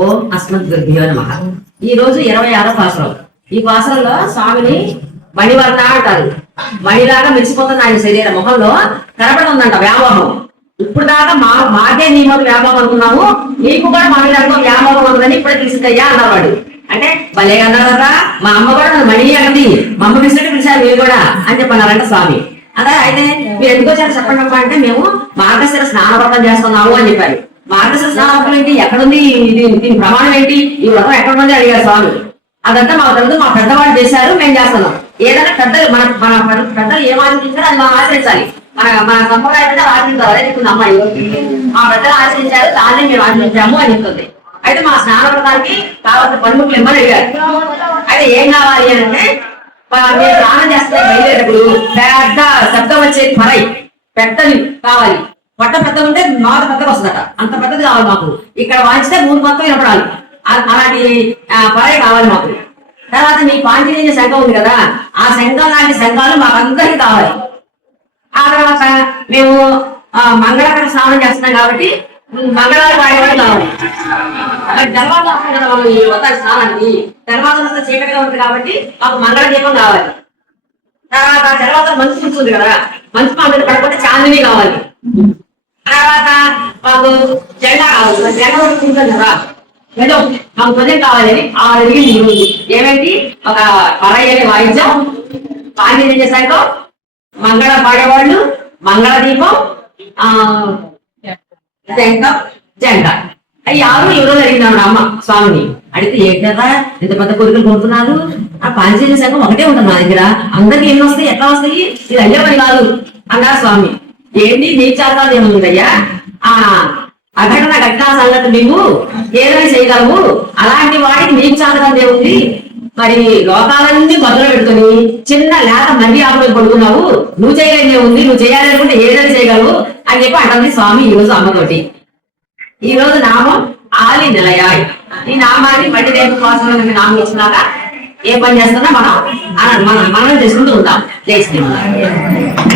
ఓం అస్మద్ గురుభ్యో నమః. ఈ రోజు 26వ పాసరం. ఈ పాసరంలో స్వామిని మణివర్ణ అంటారు. మణిలాగా మెరిసిపోతుంది ఆయన శరీర ముఖంలో కనపడుతుందంట వ్యామోహం. ఇప్పుడు దాకా మాకే నీ మొదలు వ్యామోహం అనుకున్నాము, నీకు కూడా మా మీద వ్యామోహం ఉందని ఇప్పుడే తీసుకయ్యా అన్నవాడు. అంటే భలే అన్నారు కదా, మా అమ్మ కూడా నన్ను మణి అన్నది, మా అమ్మ పిలిచినట్టు పిలిచారు మీరు కూడా అని చెప్పన్నారంట స్వామి. అదే అయితే మీరు ఎందుకు వచ్చారు చెప్పండి అమ్మా అంటే, మేము మార్గశిర స్నానవ్రతం చేస్తున్నాము అని చెప్పారు. మార్గశిర స్నానవ్రతం ఏంటి, ఎక్కడుంది, దీని ప్రమాణం ఏంటి, ఈ వ్రతం ఎక్కడ ఉంది అడిగారు స్వామి. అదంతా మా తల్లి మా పెద్దవాళ్ళు చేశారు, మేము చేస్తున్నాం. ఏదైనా పెద్దలు మన పెద్దలు ఏం ఆచరించారో అది మనం ఆచరించాలి. మన సంప్రదాయం అంటే ఆచరించాలి. అదే చెప్తుంది అమ్మాయి, మా పెద్దలు ఆచరించారు దాన్ని మేము ఆచరించాము అని చెప్తుంది. అయితే మా స్నానవ్రతానికి కావాల్సిన పనిముట్లు ఇమ్మని అడిగారు. అయితే ఏం కావాలి అని అంటే, మీరు స్నానం చేస్తే బయలుదేరేటప్పుడు పెద్ద శబ్దం వచ్చేది పరై పెద్దది కావాలి. పొట్ట పెద్దగా ఉంటే మాత పెద్దగా వస్తుందట, అంత పెద్దది కావాలి మాకు. ఇక్కడ వాంచితే 3 మొత్తం వినపడాలి, అలాంటి పరై కావాలి మాకు. తర్వాత మీ పాంచజన్య శంఖం ఉంది కదా, ఆ శంఖం లాంటి శంఖాలు మాకందరికీ కావాలి. ఆ తర్వాత మేము మంగళకర స్నానం చేస్తున్నాం కాబట్టి మంగళాలు వాడేవాళ్ళు కావాలి. తర్వాత ఈ మొత్తం స్నానానికి తర్వాత చీకటిగా ఉంది కాబట్టి మాకు మంగళ దీపం కావాలి. తర్వాత తర్వాత మంచు ఉంటుంది కదా, మంచు మా మీద పడకపోతే చాందిని కావాలి. తర్వాత మాకు జెండా కావాలి, జెండా ఉంటుంది కదా, ఏదో మాకు పదం కావాలని 6 అడిగింది. ఏమేంటి, ఒక పరై అనే వాయిద్యం, పాండిత్యం చేశాక మంగళ పాడేవాళ్ళు, మంగళ దీపం, శంఖం, జెండా. అవి 6 ఈ రోజు అడిగినాడు అమ్మ స్వామిని. అడిగితే ఏంటదా ఇంత పెద్ద కోరికలు కొడుతున్నారు, ఆ పాంచజన్య శంఖం ఒకటే ఉంటుంది నా దగ్గర, అందరికి ఎన్ని వస్తాయి, ఎట్లా వస్తాయి, ఇది అయ్యే పని కాదు అన్నారు స్వామి. ఏంటి నీ చేతాలు ఏముందయ్యా, అఘటన ఘటనా సంగతి నువ్వు ఏదైనా చేయగలవు, అలాంటి వాడికి నీకు చాతనం ఏముంది, మరి లోకాలన్నీ మొదలు పెడుతుంది చిన్న లేత మంది ఆకులు పడుకున్నావు, నువ్వు చేయలేదే ఉంది, నువ్వు చేయాలనుకుంటే ఏదైనా చేయగలవు అని చెప్పి అంటుంది స్వామి ఈ రోజు అమ్మతోటి. ఈ రోజు నామం ఆలి నిలయాయ్. ఈ నామాన్ని మట్టి రేపు కోసం నామం ఇచ్చినాక ఏ పని చేస్తున్నా మనం చేసుకుంటూ ఉంటాం. జై శ్రీమన్నారాయణ.